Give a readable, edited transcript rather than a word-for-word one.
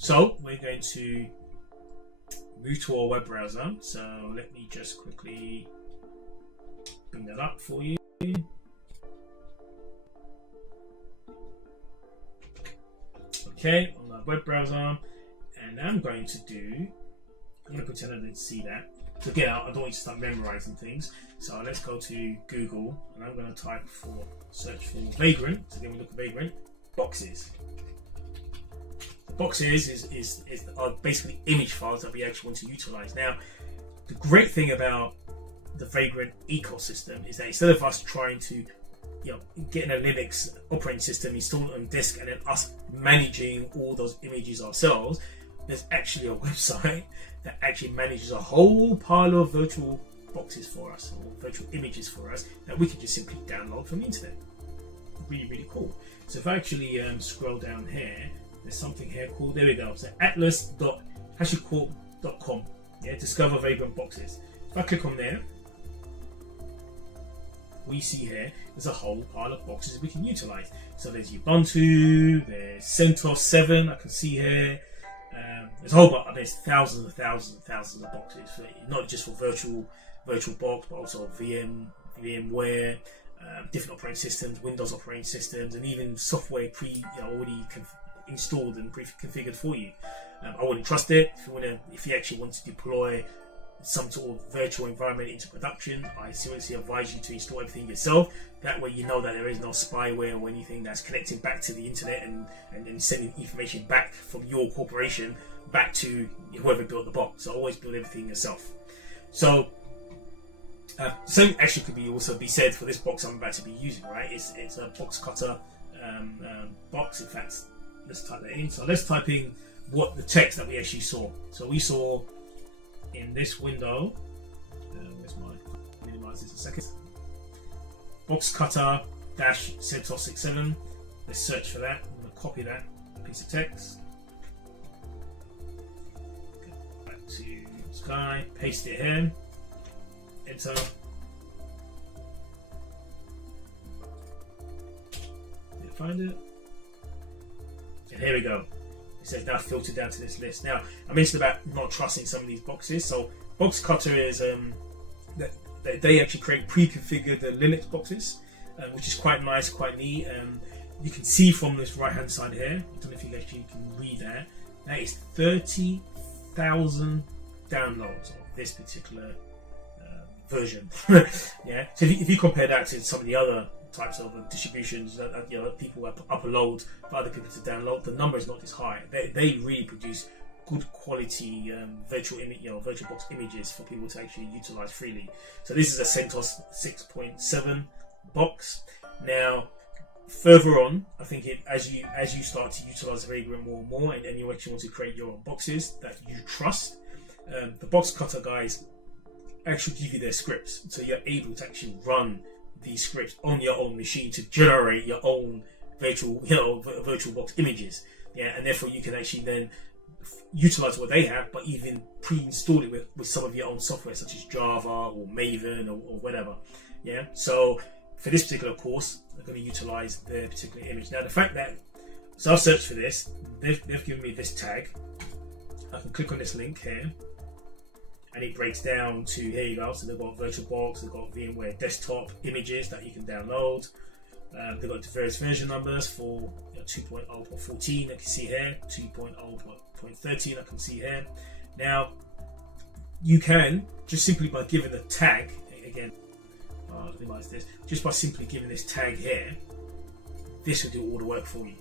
So we're going to move to our web browser. So let me just quickly bring that up for you. Okay, on the web browser, and I'm going to pretend I didn't see that. So again, I don't want you to start memorizing things. So let's go to Google, and I'm going to search for Vagrant. So again, we look at Vagrant boxes. The boxes are basically image files that we actually want to utilize. Now, the great thing about the Vagrant ecosystem is that instead of us trying to getting a Linux operating system, install it on disk, and then us managing all those images ourselves, there's actually a website that actually manages a whole pile of virtual boxes for us, or virtual images for us, that we can just simply download from the internet. Really, really cool. So if I actually scroll down here, there's something here called, there we go, so atlas.hashicorp.com. Yeah, discover Vagrant boxes. If I click on there, we see here there's a whole pile of boxes we can utilize. So there's Ubuntu, there's CentOS 7, I can see here. There's a whole bunch, there's thousands of boxes, not just for virtual box, but also VMware, different operating systems, Windows operating systems, and even software already installed and pre-configured for you. I wouldn't trust it. If you actually want to deploy some sort of virtual environment into production, I seriously advise you to install everything yourself. That way you know that there is no spyware or anything that's connecting back to the internet and sending information back from your corporation back to whoever built the box. So always build everything yourself. So same actually could also be said for this box I'm about to be using, right? It's a box cutter box. In fact, let's type that in. So let's type in what the text that we actually saw. So we saw in this window, minimize this a second. Box cutter -CentOS 67. Let's search for that. I'm going to copy that piece of text. Go back to Sky, paste it here, enter. Did it find it? And here we go. It says now filtered down to this list. Now, I mentioned about not trusting some of these boxes. So box cutter is they actually create pre-configured Linux boxes, which is quite nice, quite neat. You can see from this right hand side here, I don't know if you actually can read that, that is 30,000 downloads of this particular version. Yeah. So if you compare that to some of the other types of distributions that people upload for other people to download, the number is not this high. They really produce good quality virtual box images for people to actually utilize freely. So this is a CentOS 6.7 box. Now, further on, I think as you start to utilize Vagrant more and more, and you actually want to create your own boxes that you trust, the box cutter guys actually give you their scripts, so you're able to actually run these scripts on your own machine to generate your own virtual box images. Yeah, and therefore you can actually then utilize what they have, but even pre-install it with some of your own software, such as Java or Maven or whatever. Yeah. So for this particular course, I'm going to utilize their particular image. Now, the fact that I've searched for this, they've given me this tag. I can click on this link here, and it breaks down to, here you go. So they've got VirtualBox, they've got VMware desktop images that you can download. They've got the various version numbers for 2.0.14, I can see here, 2.0.13, I can see here. Now, you can, just simply by giving a tag, again, minimize this, just by simply giving this tag here, this will do all the work for you.